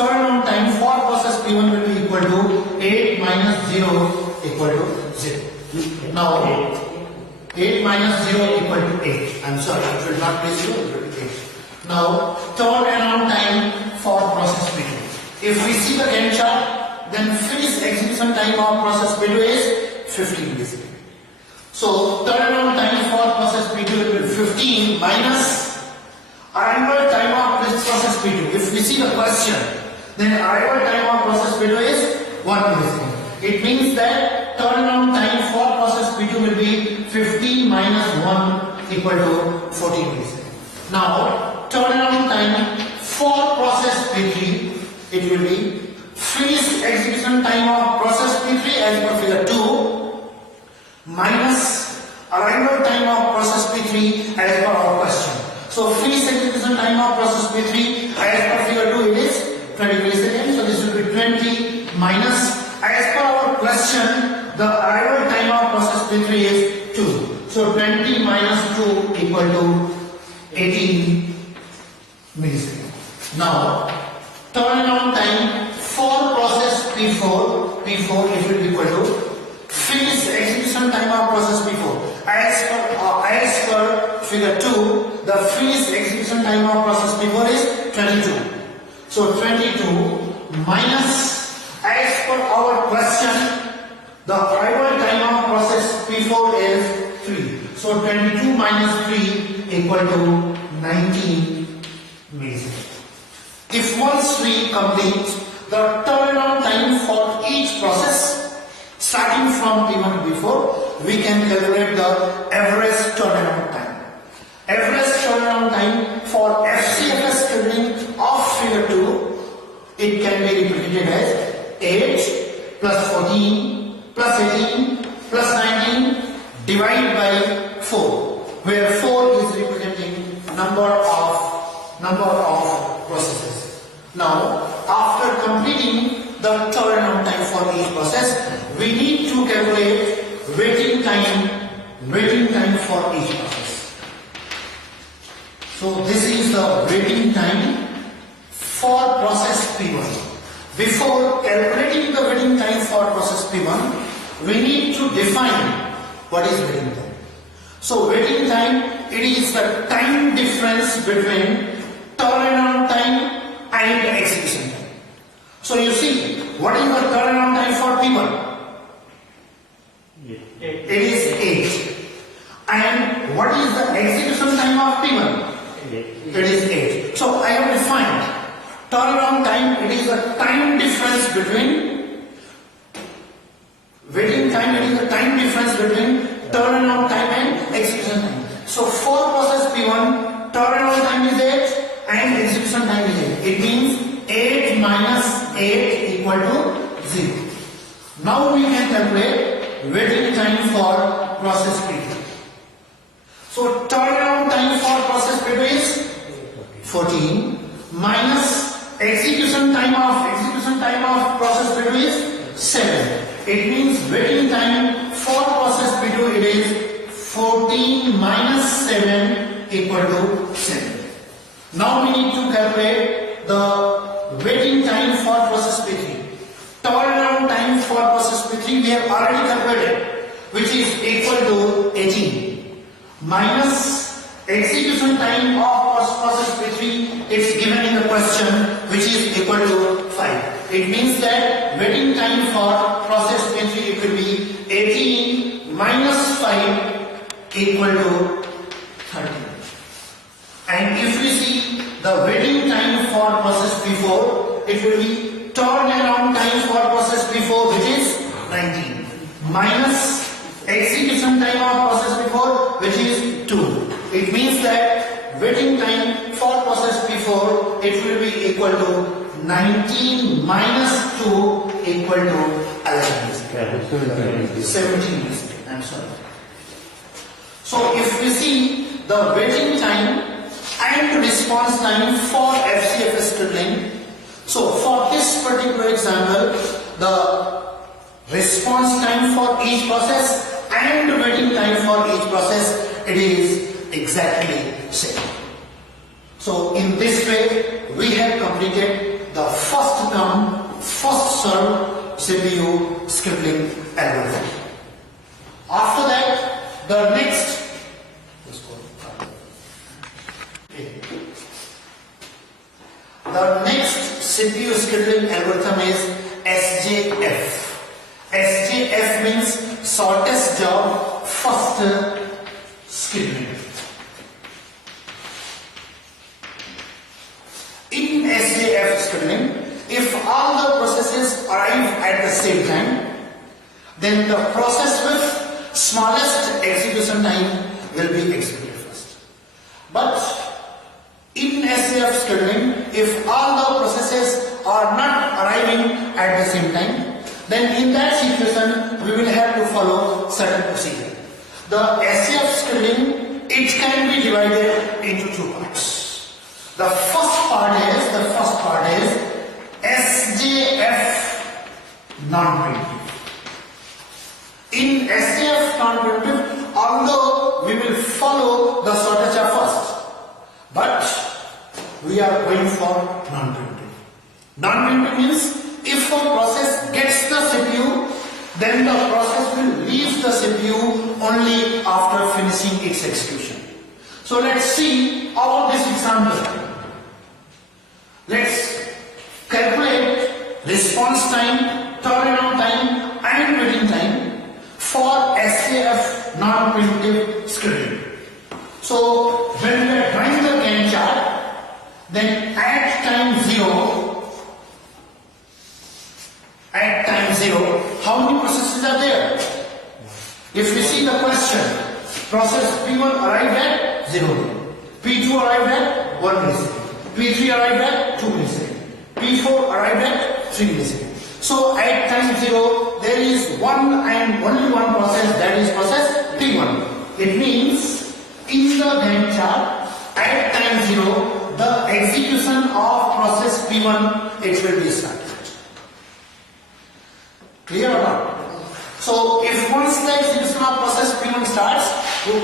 turnaround time for process P1 will be equal to 8 minus 0 equal to 0. Now 8 minus 0 equal to 8. I'm sorry, it will not be 0, it will be 8. Now turnaround time for process P2. If we see the Gantt chart, then freeze execution time of process P2 is 15 basically. So turnaround time for process P2 will be 15 minus arrival time of this process P2. If we see the question, then arrival time of process P2 is 1 millisecond. It means that turnaround time for process P2 will be 15 minus 1 equal to 14 milliseconds. Now turnaround time for process P3, it will be freeze execution time of process P3 as per figure 2 minus arrival time of process P3 as per our question. So freeze execution time of process P3 as per figure 2 it is 20 milliseconds. So this will be 20 minus, as per our question, the arrival time of process P3 is 2. So 20 minus 2 equal to 18 milliseconds. Now turnaround time for process P4 it will be equal to freeze execution time of process P4. As per figure 2, the freeze execution time of process P4 is 22. So 22 minus, as per our question, the arrival time of process P4 is 3. So 22 minus 3 equal to 19 milliseconds. If once we complete the turnaround time for each process, starting from P1 to P4, we can calculate the average turnaround time. Average turnaround time for FCFS scheduling of figure 2, it can be represented as 8 plus 14 plus 18 plus 19 divided by 4, where 4 is representing number of processes. Now, after completing the turnaround time for each process, we need to calculate waiting time for each process. So this is the waiting time for process P1. Before calculating the waiting time for process P1, we need to define what is waiting time. So waiting time, it is the time difference between turnaround time and execution time. So you see, what is the turnaround time for P1? It is 8. And what is the execution time of P1? It is 8. So I have defined turnaround time, it is the time difference between waiting time, it is the time difference between turnaround time and execution time. So for process P1, turnaround time is 8 and execution time is 8. It means 8 minus 8 equal to 0. Now we can calculate waiting time for process P2. So turnaround time for process P2 is 14 minus execution time of process P2 is 7. It means waiting time for process P2 it is 14 minus 7 equal to 7. Now we need to calculate the waiting time for process P3. Turnaround time for process P3 we have already calculated, which is equal to 18 minus execution time of process P3, it's given in the question, which is equal to 5. It means that waiting time for process P3 it will be 18 minus 5 equal to 13. And if we see the waiting time for process P4, it will be turnaround time for process P4, which is 19 minus execution time of process P4, which is 2. It means that waiting time for process P4 it will be equal to 19 minus 2 equal to 11. 17. I'm sorry. So if we see the waiting time and response time for FCFS scheduling, so for this particular example, the response time for each process and waiting time for each process, it is exactly same. So in this way, we have completed the first first served CPU scheduling algorithm. After that, the next CPU scheduling algorithm is SJF. SJF means shortest job first scheduling. In SJF scheduling, if all the processes arrive at the same time, then the process with smallest execution time will be executed first. But in SJF scheduling, if all the processes are not arriving at the same time, then in that situation we will have to follow certain procedure. The SJF scheduling, it can be divided into two parts. The first part is SJF non-preemptive. In SJF non-preemptive, although we will follow the shortest job first, but we are going for non-preemptive. Non-preemptive means if a process gets the CPU, then the process will leave the CPU only after finishing its execution. So let's see about this example. Let's calculate response time, turnaround time and waiting time for SJF non-preemptive scheduling. So when we are drawing the Gantt chart, then at time 0, how many processes are there? If we see the question, process P1 arrived at 0, P2 arrived at 1 millisecond, P3 arrived at 2 milliseconds, P4 arrived at 3 milliseconds. So at time 0, there is one and only one process, that is process P1. It means in the Gantt chart, at time 0, the execution of process P1, it will be started. Clear or not? So if once the execution of process P1 starts,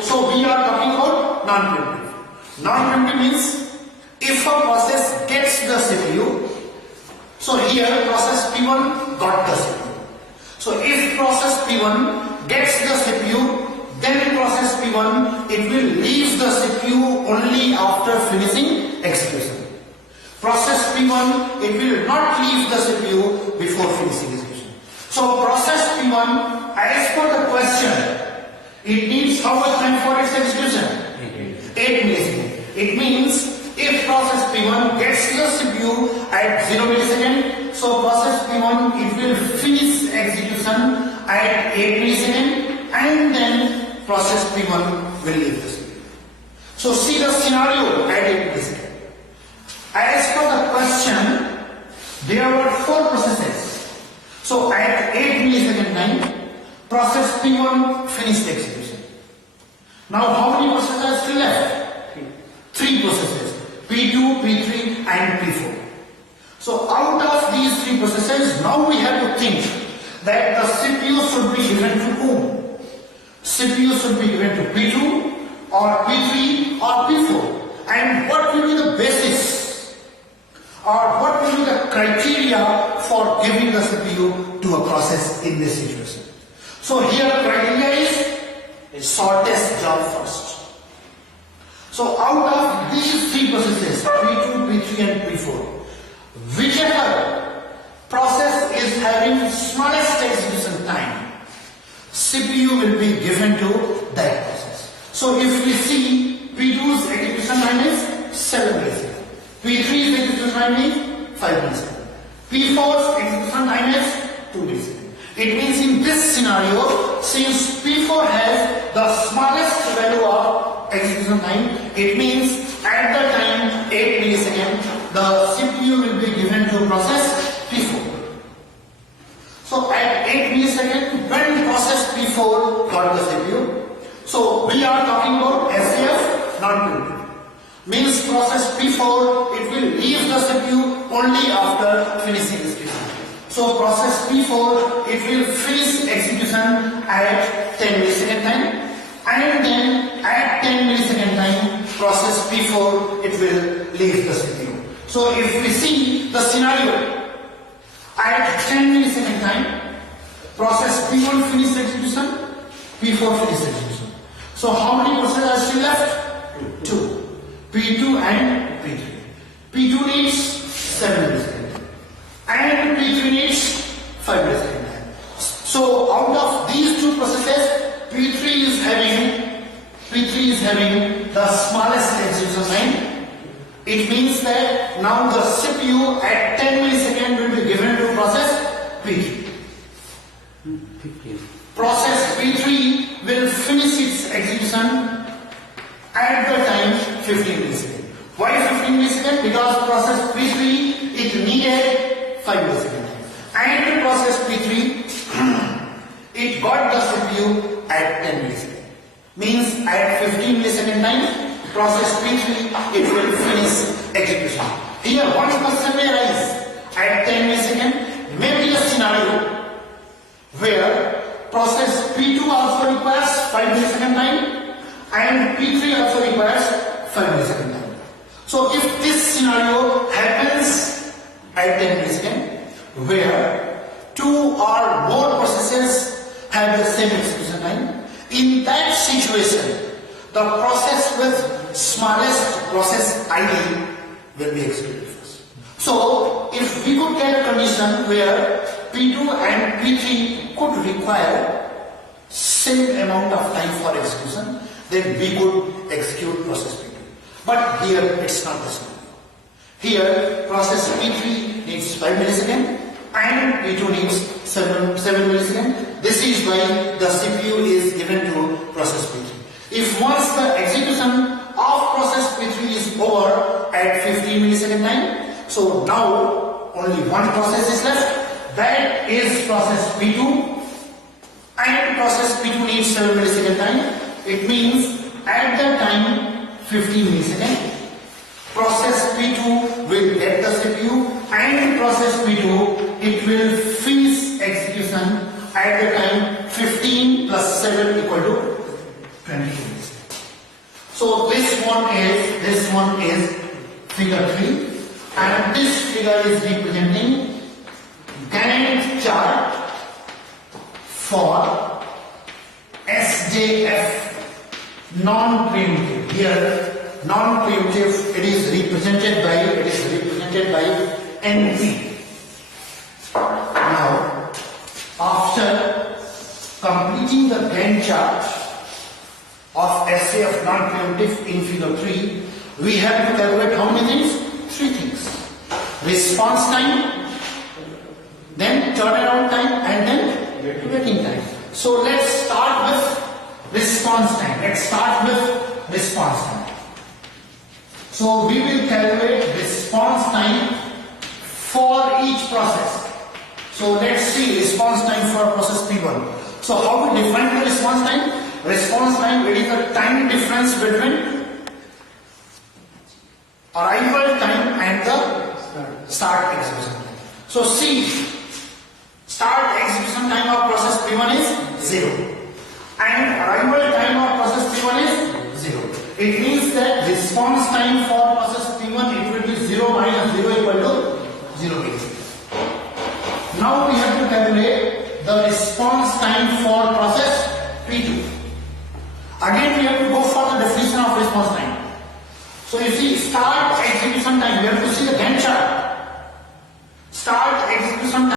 so we are talking about non-preemptive. Non-preemptive means if a process gets the CPU, so here process P1 got the CPU. So if process P1 gets the CPU, then process P1, it will leave the CPU only after finishing execution. Process P1, it will not leave the CPU before finishing execution. So process P1, as per the question, it needs how much time for its execution? 8 milliseconds. It means if process P1 gets the CPU at 0 millisecond, so process P1, it will finish execution at 8 millisecond and then process P1 will leave the CPU. So see the scenario at 8 millisecond. As per the question, there were 4 processes. So at 8 millisecond time, process P1 finished execution. Now how many processes are still left? 3 processes. P2, P3 and P4. So out of these 3 processes, now we have to think that the CPU should be given to whom? CPU should be given to P2 or P3 or P4. And what will be the basis or what will be the criteria for giving the CPU to a process in this situation? So here the criteria is shortest job first. So out of these 3 processes, P2, P3 and P4, whichever process is having smallest execution time, CPU will be given to that process. So if we see P2's execution time is 7 milliseconds, P3's execution time is 5 milliseconds, P4's execution time is 2 milliseconds. It means in this scenario, since P4 has the smallest value of execution time, it means at the time 8 milliseconds, the CPU will be given to process P4. So at 8 milliseconds, when process P4 got the CPU, so we are talking about SJF non-preemptive. Means process P4, it will leave the CPU only after finishing execution. So process P4, it will finish execution at 10 millisecond time, and then at 10 millisecond time, process P4, it will leave the CPU. So if we see the scenario, At 10 millisecond time, process P1 finish execution, P4 finish execution. So how many processes are still left? 2. P2 and P3. P2 needs 7 millisecond time. And P3 needs 5 millisecond time. So out of these two processes, P3 is having the smallest execution time. It means that now the CPU at 10 millisecond will be given to process P3. Process P3 will finish its execution at the time 15 millisecond. Why 15 millisecond? Because process P3 it needed 5 millisecond time. And process P3 it got the CPU at 10 millisecond. Means at 15 millisecond time process P3 it will finish execution. Here one question may arise at 10 millisecond. Maybe a scenario where process P2 also requires 5 millisecond time and P3 also requires 5 millisecond time. So if this scenario happens at 10 millisecond where 2 or more processes have the same execution time, in that situation the process with smallest process ID will be executed first. So if we could get a condition where P2 and P3 could require same amount of time for execution, then we could execute process P2. But here it's not the same. Here process P3 needs 5 millisecond and P2 needs 7 millisecond. This is why the CPU is given to process P3. If once the execution of process P3 is over at 15 millisecond time, so now only one process is left, that is process P2, and process P2 needs 7 millisecond time. It means at the time 15 millisecond, process P2 will get the CPU and process P2 it will finish execution at the time 15 plus 7 equal to 20 millisecond. So this one is figure 3 and this figure is representing Gantt chart for SJF non-preemptive. Here non-preemptive it is represented by NP. Now after completing the Gantt chart of SJF non-preemptive in figure 3, we have to calculate how many things? 3 things. Response time, then turnaround time and then waiting time. So let's start with response time. So we will calculate response time for each process. So let's see response time for process P1. So how we define the response time? Response time it is the time difference between arrival time and the start execution time. So see, start execution time of process P1 is 0 and arrival time of process P1 is 0. It means that response time for process P1 it will be 0 minus 0 equal to 0 millisecond. Now we have to calculate the response time for process P2. Again we have to go for the definition of response time. So you see, start execution time, we have to see the Gantt chart. Start execution time.